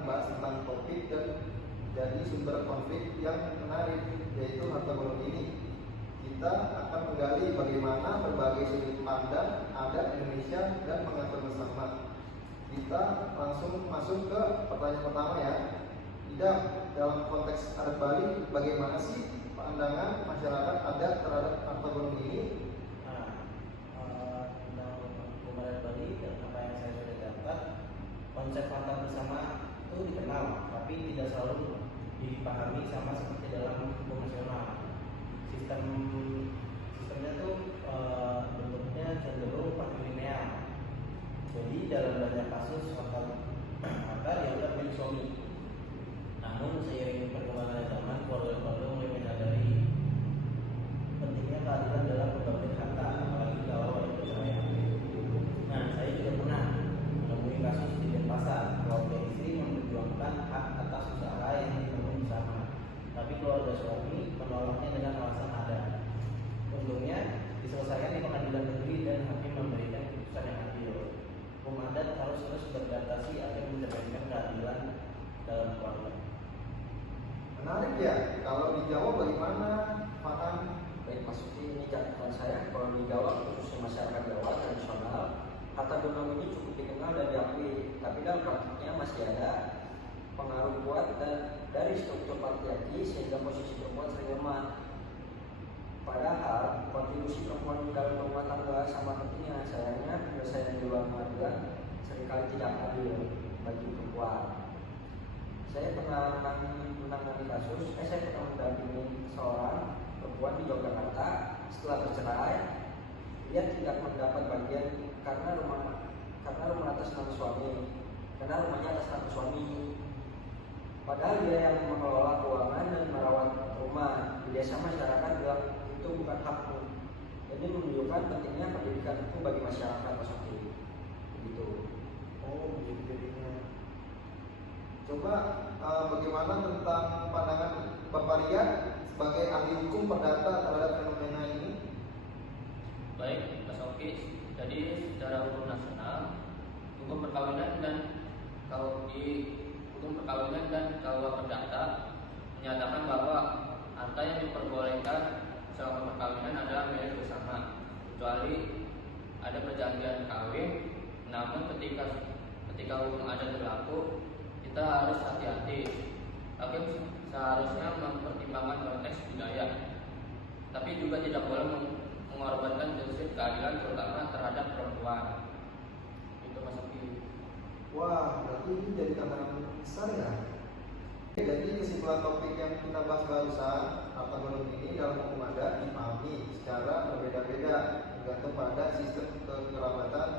membahas tentang topik dan jadi sumber konflik yang menarik, yaitu harta gono ini. Kita akan menggali bagaimana berbagai sudut pandang adat Indonesia dan mengatur bersama. Kita langsung masuk ke pertanyaan pertama ya. Idam, dalam konteks adat Bali, bagaimana sih pandangan masyarakat adat terhadap harta gono ini? Tentang hukum adat Bali dan apa yang saya sudah dapat, konsep harta bersama itu dikenal, tapi tidak selalu dipahami sama seperti dalam hukum nasional. Sistemnya tuh bentuknya cenderung patrilineal. Jadi dalam banyak kasus harta dianggap milik suami. Namun seiring perkembangan zaman, keluarga-keluarga mulai menyadari pentingnya keadilan dalam pembagian harta, apalagi kalau ada perceraian. Nah, saya juga pernah menemui kasus di Denpasar, keluarga istri memperjuangkan hak atas usaha yang dibangun bersama, tapi keluarga suami menolaknya dengan alasan adat. Untungnya diselesaikan di pengadilan negeri dan hakim memberikan keputusan yang adil. Hukum adat harus terus beradaptasi agar mencerminkan keadilan dalam keluarga. Menarik ya. Kalau di Jawa bagaimana, Pak? Baik, maksudnya ini catatan saya, kalau di Jawa, khususnya masyarakat Jawa tradisional, harta gono ini cukup dikenal dan diakui, tapi dalam praktiknya masih ada pengaruh kuat dan dari struktur patriarki sehingga posisi perempuan sering lemah. Padahal kontribusi perempuan di dalam rumah tangga sama pentingnya, sayangnya penyelesaian di luar keluarga seringkali tidak adil bagi perempuan. Saya pernah menangani kasus, saya pernah mendampingi seorang perempuan di Yogyakarta setelah bercerai. Dia tidak mendapat bagian karena rumah atas nama suami, karena rumahnya atas nama suami. Padahal dia yang mengelola keuangan dan merawat rumah. Di desa masyarakat bilang itu bukan hakmu. Ini menunjukkan pentingnya pendidikan itu bagi masyarakat Pasokti. Begitu. Oh, begitu jadinya. Coba bagaimana tentang pandangan Bapak Rian sebagai ahli hukum perdata terhadap fenomena ini? Baik, Mas Oki. Jadi secara hukum nasional, hukum perkawinan dan KUA perdata menyatakan bahwa harta yang diperbolehkan selama perkawinan adalah milik bersama, kecuali ada perjanjian kawin. Namun ketika hukum adat berlaku, kita harus hati-hati. Hakim seharusnya mempertimbangkan konteks budaya, tapi juga tidak boleh mengorbankan prinsip keadilan terutama terhadap perempuan. Itu Mas Oki. Wah, berarti ini jadi tantangan besar ya. Jadi kesimpulan topik yang kita bahas barusan, harta gono ini dalam hukum adat dipahami secara berbeda-beda tergantung pada sistem kekerabatan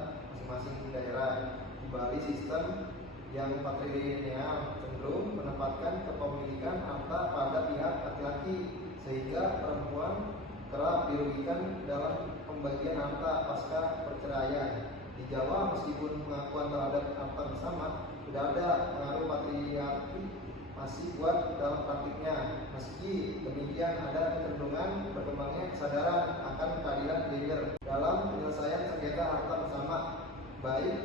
masing-masing daerah. Di Bali sistem yang patrilineal cenderung menempatkan kepemilikan harta pada pihak laki-laki sehingga perempuan kerap dirugikan dalam pembagian harta pasca perceraian. Di Jawa meskipun pengakuan terhadap harta bersama tidak ada pengaruh patriarki masih kuat dalam praktiknya. Meski demikian ada kecenderungan berkembangnya kesadaran akan keadilan gender dalam penyelesaian sengketa harta bersama, baik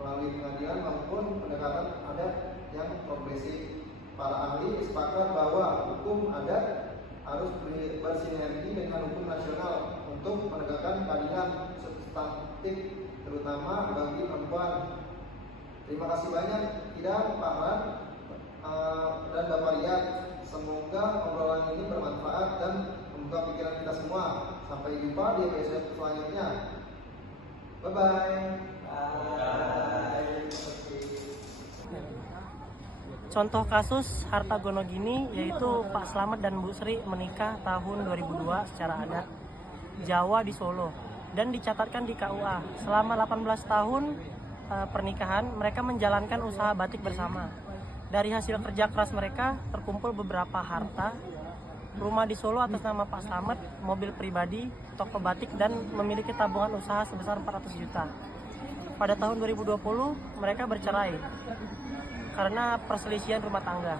melalui pengadilan maupun pendekatan adat yang progresif. Para ahli sepakat bahwa hukum adat harus bersinergi dengan hukum nasional untuk menegakkan keadilan substantif terutama bagi perempuan. Terima kasih banyak Idam, Pak Ahmad, dan Bapak Rian. Semoga obrolan ini bermanfaat dan membuka pikiran kita semua. Sampai jumpa di episode selanjutnya. Bye bye. Contoh kasus harta gono gini yaitu Pak Slamet dan Bu Sri menikah tahun 2002 secara adat Jawa di Solo dan dicatatkan di KUA. Selama 18 tahun pernikahan mereka menjalankan usaha batik bersama. Dari hasil kerja keras mereka terkumpul beberapa harta, rumah di Solo atas nama Pak Slamet, mobil pribadi, toko batik dan memiliki tabungan usaha sebesar 400 juta. Pada tahun 2020 mereka bercerai karena perselisihan rumah tangga.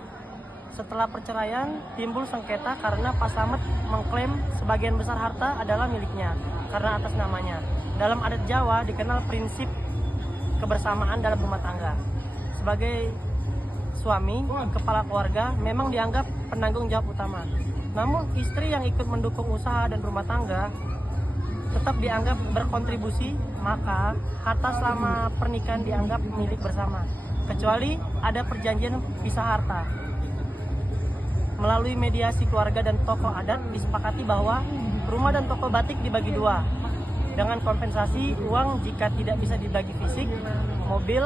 Setelah perceraian timbul sengketa karena Pak Slamet mengklaim sebagian besar harta adalah miliknya karena atas namanya. Dalam adat Jawa dikenal prinsip kebersamaan dalam rumah tangga. suami, kepala keluarga, memang dianggap penanggung jawab utama. Namun istri yang ikut mendukung usaha dan rumah tangga tetap dianggap berkontribusi, maka harta selama pernikahan dianggap milik bersama, kecuali ada perjanjian pisah harta. Melalui mediasi keluarga dan tokoh adat disepakati bahwa rumah dan toko batik dibagi dua, dengan kompensasi uang jika tidak bisa dibagi fisik. Mobil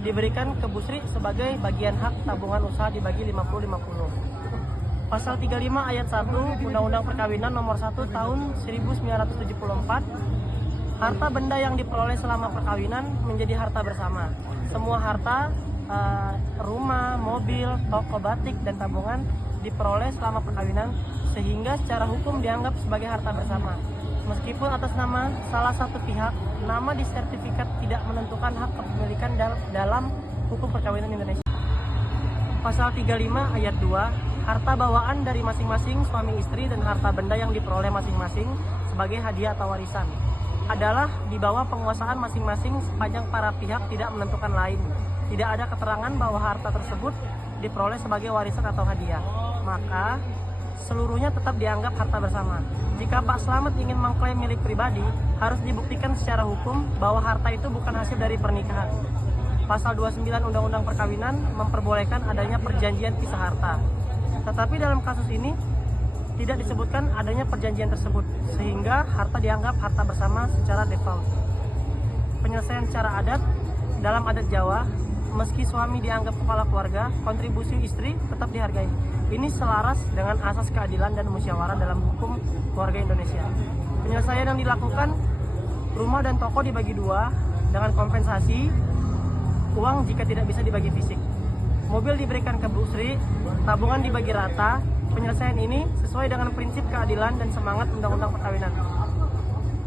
diberikan ke Bu Sri sebagai bagian hak tabungan usaha dibagi 50-50. Pasal 35 ayat 1 Undang-Undang Perkawinan nomor 1 tahun 1974, harta benda yang diperoleh selama perkawinan menjadi harta bersama. Semua harta, rumah, mobil, toko batik, dan tabungan diperoleh selama perkawinan sehingga secara hukum dianggap sebagai harta bersama. Meskipun atas nama salah satu pihak, nama di sertifikat tidak menentukan hak kepemilikan dalam hukum perkawinan Indonesia. Pasal 35 ayat 2, harta bawaan dari masing-masing suami istri dan harta benda yang diperoleh masing-masing sebagai hadiah atau warisan adalah di bawah penguasaan masing-masing sepanjang para pihak tidak menentukan lain. Tidak ada keterangan bahwa harta tersebut diperoleh sebagai warisan atau hadiah, maka seluruhnya tetap dianggap harta bersama. Jika Pak Slamet ingin mengklaim milik pribadi, harus dibuktikan secara hukum bahwa harta itu bukan hasil dari pernikahan. Pasal 29 Undang-Undang Perkawinan memperbolehkan adanya perjanjian pisah harta. Tetapi dalam kasus ini tidak disebutkan adanya perjanjian tersebut, sehingga harta dianggap harta bersama secara default. Penyelesaian secara adat, dalam adat Jawa, meski suami dianggap kepala keluarga, kontribusi istri tetap dihargai. Ini selaras dengan asas keadilan dan musyawarah dalam hukum keluarga Indonesia. Penyelesaian yang dilakukan, rumah dan toko dibagi dua dengan kompensasi uang jika tidak bisa dibagi fisik. Mobil diberikan ke Bu Sri, tabungan dibagi rata. Penyelesaian ini sesuai dengan prinsip keadilan dan semangat Undang-Undang Perkawinan.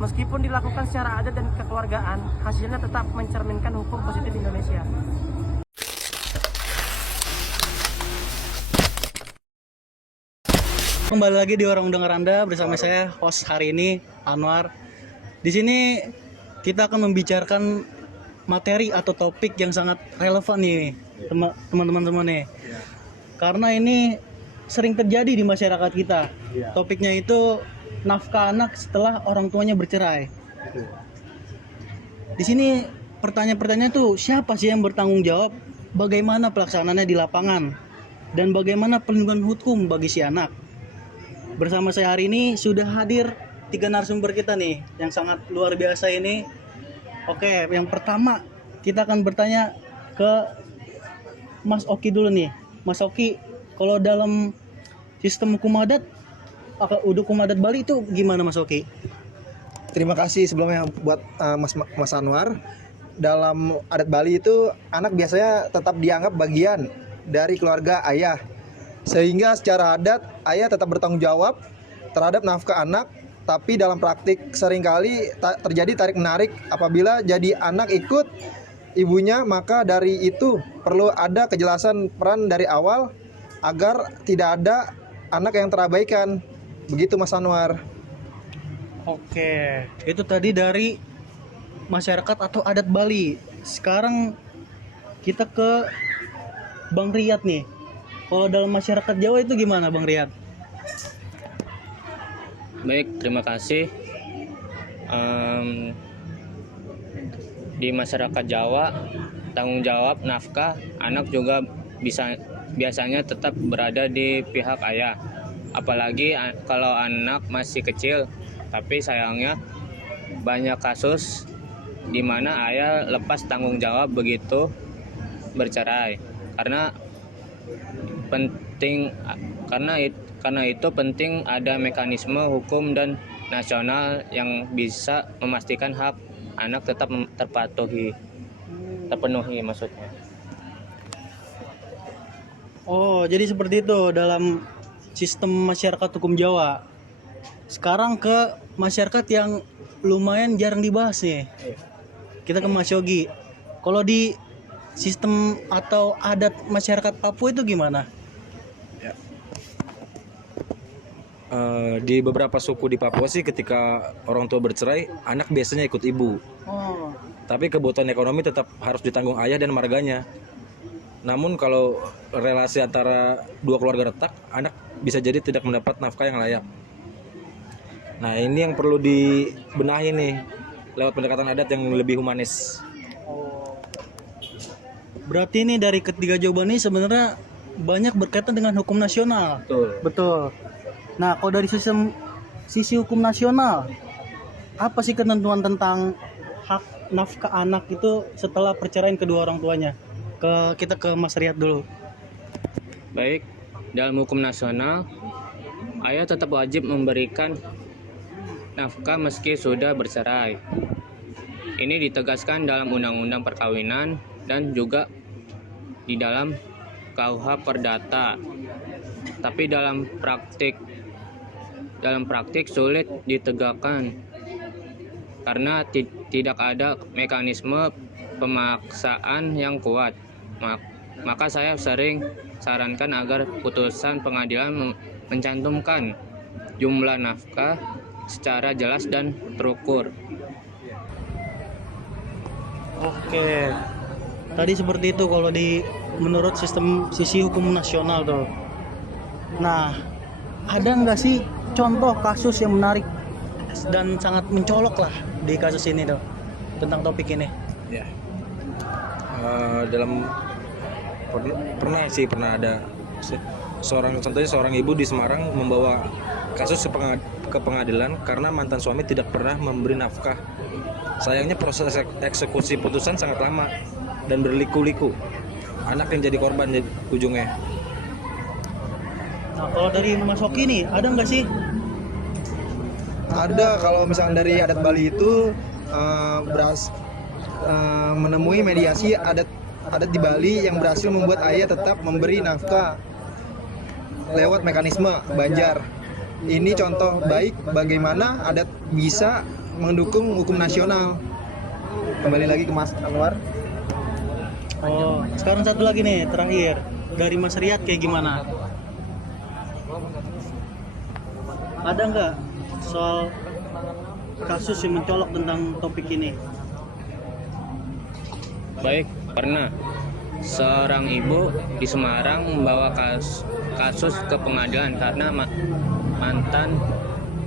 Meskipun dilakukan secara adat dan kekeluargaan, hasilnya tetap mencerminkan hukum positif Indonesia. Kembali lagi di Orang Mendengar Anda bersama saya host hari ini Anwar. Di sini kita akan membicarakan materi atau topik yang sangat relevan nih teman-teman semua nih. Karena ini sering terjadi di masyarakat kita. Topiknya itu nafkah anak setelah orang tuanya bercerai. Di sini pertanyaan-pertanyaan tuh siapa sih yang bertanggung jawab? Bagaimana pelaksanaannya di lapangan? Dan bagaimana perlindungan hukum bagi si anak? Bersama saya hari ini sudah hadir 3 narasumber kita nih yang sangat luar biasa ini. Oke, yang pertama kita akan bertanya ke Mas Oki dulu nih. Mas Oki, kalau dalam sistem hukum adat, hukum adat Bali itu gimana Mas Oki? Terima kasih sebelumnya buat Mas Anwar. Dalam adat Bali itu anak biasanya tetap dianggap bagian dari keluarga ayah. Sehingga secara adat ayah tetap bertanggung jawab terhadap nafkah anak, tapi dalam praktik seringkali terjadi tarik-menarik apabila jadi anak ikut ibunya, maka dari itu perlu ada kejelasan peran dari awal agar tidak ada anak yang terabaikan. Begitu Mas Anwar. Oke, itu tadi dari masyarakat atau adat Bali. Sekarang kita ke Bang Riyad nih. Kalau dalam masyarakat Jawa itu gimana Bang Riyad? Baik, terima kasih. Di masyarakat Jawa, tanggung jawab nafkah anak juga biasanya tetap berada di pihak ayah. Apalagi kalau anak masih kecil. Tapi sayangnya banyak kasus di mana ayah lepas tanggung jawab begitu bercerai. Karena itu penting ada mekanisme hukum dan nasional yang bisa memastikan hak anak tetap terpenuhi maksudnya. Oh, jadi seperti itu dalam sistem masyarakat hukum Jawa. Sekarang ke masyarakat yang lumayan jarang dibahas nih. Kita ke Mas Yogi. Kalau di sistem atau adat masyarakat Papua itu gimana? Di beberapa suku di Papua sih ketika orang tua bercerai, anak biasanya ikut ibu. Oh. Tapi kebutuhan ekonomi tetap harus ditanggung ayah dan marganya. Namun kalau relasi antara dua keluarga retak, anak bisa jadi tidak mendapat nafkah yang layak. Nah, ini yang perlu dibenahi nih lewat pendekatan adat yang lebih humanis. Berarti ini dari ketiga jawaban ini sebenarnya banyak berkaitan dengan hukum nasional. Betul. Betul. Nah, kalau dari sisi hukum nasional, apa sih ketentuan tentang hak nafkah anak itu setelah perceraian kedua orang tuanya? Kita ke Mas Riyad dulu. Baik, dalam hukum nasional, ayah tetap wajib memberikan nafkah meski sudah bercerai. Ini ditegaskan dalam Undang-Undang Perkawinan dan juga di dalam KUH Perdata. Tapi dalam praktik sulit ditegakkan karena tidak ada mekanisme pemaksaan yang kuat. Maka saya sering sarankan agar putusan pengadilan mencantumkan jumlah nafkah secara jelas dan terukur. Oke. Tadi seperti itu kalau menurut sistem sisi hukum nasional tuh. Nah, ada nggak sih contoh kasus yang menarik dan sangat mencolok lah di kasus ini tuh tentang topik ini? Ya. Pernah ada seorang ibu di Semarang membawa kasus ke pengadilan karena mantan suami tidak pernah memberi nafkah. Sayangnya proses eksekusi putusan sangat lama dan berliku-liku. Anak yang jadi korban ujungnya. Nah, kalau dari Mas Hoki nih, ada nggak sih? Ada, kalau misalnya dari adat Bali itu menemui mediasi adat di Bali yang berhasil membuat ayah tetap memberi nafkah lewat mekanisme banjar. Ini contoh baik bagaimana adat bisa mendukung hukum nasional. Kembali lagi ke Mas Anwar. Oh, sekarang satu lagi nih terakhir dari Mas Riyad kayak gimana? Ada nggak soal kasus yang mencolok tentang topik ini? Baik, pernah. Seorang ibu di Semarang membawa kasus ke pengadilan karena mantan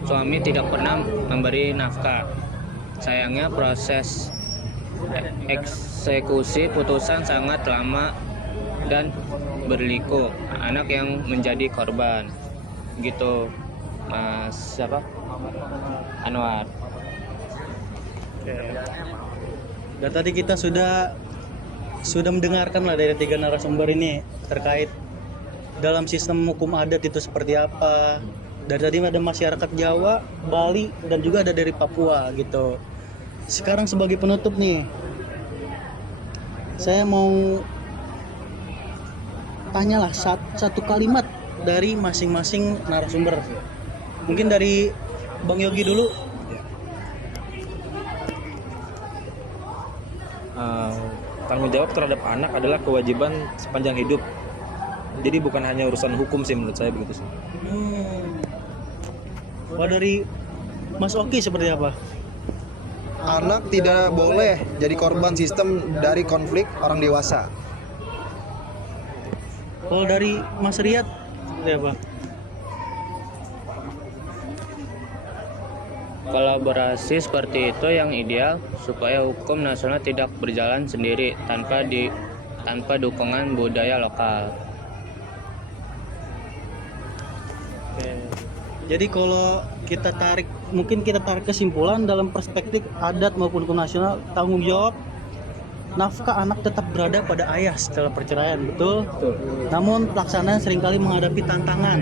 suami tidak pernah memberi nafkah. Sayangnya proses eksekusi putusan sangat lama dan berliku. Anak yang menjadi korban. Gitu, Mas Anwar. Dan tadi kita sudah mendengarkan lah dari tiga narasumber ini terkait dalam sistem hukum adat itu seperti apa. Dari tadi ada masyarakat Jawa, Bali, dan juga ada dari Papua gitu. Sekarang sebagai penutup nih, saya mau tanyalah satu kalimat dari masing-masing narasumber. Mungkin dari Bang Yogi dulu. Tanggung jawab terhadap anak adalah kewajiban sepanjang hidup. Jadi bukan hanya urusan hukum sih, menurut saya begitu sih. Wah, dari Mas Oki seperti apa? Anak tidak boleh jadi korban sistem dari konflik orang dewasa. Kalau dari Mas Riyad seperti apa? Kolaborasi seperti itu yang ideal supaya hukum nasional tidak berjalan sendiri tanpa dukungan budaya lokal. Oke. Jadi kalau mungkin kita tarik kesimpulan dalam perspektif adat maupun hukum nasional, tanggung jawab nafkah anak tetap berada pada ayah setelah perceraian, betul? Namun pelaksanaan seringkali menghadapi tantangan,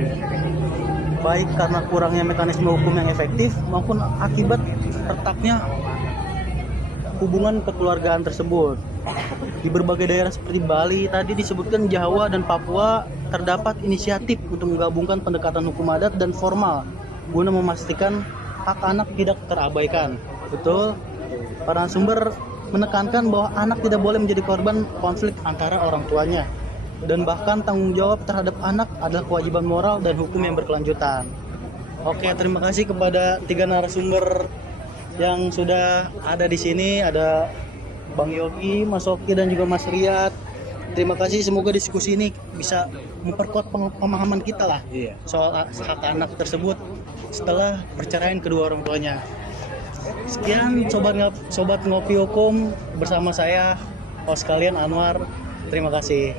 baik karena kurangnya mekanisme hukum yang efektif maupun akibat retaknya hubungan kekeluargaan tersebut. Di berbagai daerah seperti Bali, tadi disebutkan Jawa dan Papua, terdapat inisiatif untuk menggabungkan pendekatan hukum adat dan formal guna memastikan hak anak tidak terabaikan. Betul? Para sumber menekankan bahwa anak tidak boleh menjadi korban konflik antara orang tuanya, dan bahkan tanggung jawab terhadap anak adalah kewajiban moral dan hukum yang berkelanjutan. Oke, terima kasih kepada tiga narasumber yang sudah ada di sini. Ada Bang Yogi, Mas Oki, dan juga Mas Riyad. terima kasih, semoga diskusi ini bisa memperkuat pemahaman kita lah Iya. soal hak anak tersebut setelah perceraian kedua orang tuanya. Sekian sobat ngopi hukum bersama saya, host kalian Anwar. Terima kasih.